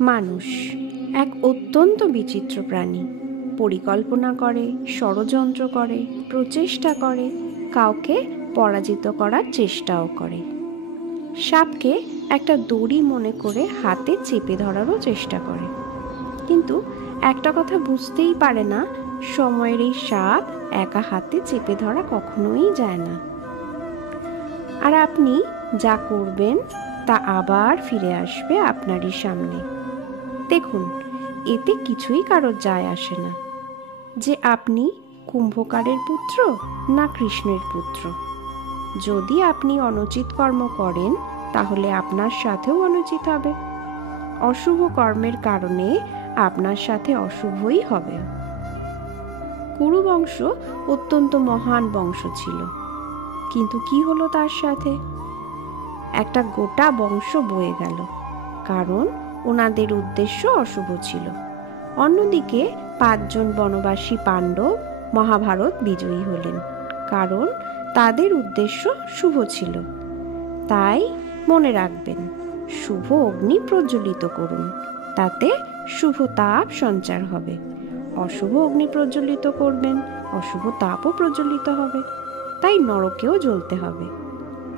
মানুষ এক অত্যন্ত বিচিত্র প্রাণী। পরিকল্পনা করে, ষড়যন্ত্র করে, প্রচেষ্টা করে, কাউকে পরাজিত করার চেষ্টাও করে। সাপকে একটা দড়ি মনে করে হাতে চেপে ধরারও চেষ্টা করে, কিন্তু একটা কথা বুঝতেই পারে না, সময়ের এই সাপ একা হাতে চেপে ধরা কখনোই যায় না। আর আপনি যা করবেন তা আবার ফিরে আসবে আপনারই সামনে। দেখুন, এতে কিছুই কারোর যায় আসে না যে আপনি কুম্ভকারের পুত্র না কৃষ্ণের পুত্র। যদি আপনি অনুচিত কর্ম করেন তাহলে আপনার সাথেও অনুচিত হবে। অশুভ কর্মের কারণে আপনার সাথে অশুভই হবে। কুরু বংশ অত্যন্ত মহান বংশ ছিল, কিন্তু কি হলো তার সাথে? একটা গোটা বংশ বয়ে গেল, কারণ ওনাদের উদ্দেশ্য অশুভ ছিল। অন্যদিকে 5 জন বনবাসী পাণ্ডব মহাভারত বিজয়ী হলেন, কারণ তাদের উদ্দেশ্য শুভ ছিল। তাই মনে রাখবেন, শুভ অগ্নি প্রজ্বলিত করুন, তাতে শুভ তাপ সঞ্চার হবে। অশুভ অগ্নি প্রজ্বলিত করবেন, অশুভ তাপও প্রজ্বলিত হবে, তাই নরকেও জ্বলতে হবে।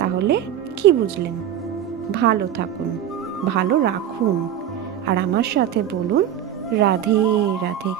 তাহলে কি বুঝলেন? ভালো থাকুন, ভালো রাখুন, আর আমার সাথে বলুন রাধে রাধে।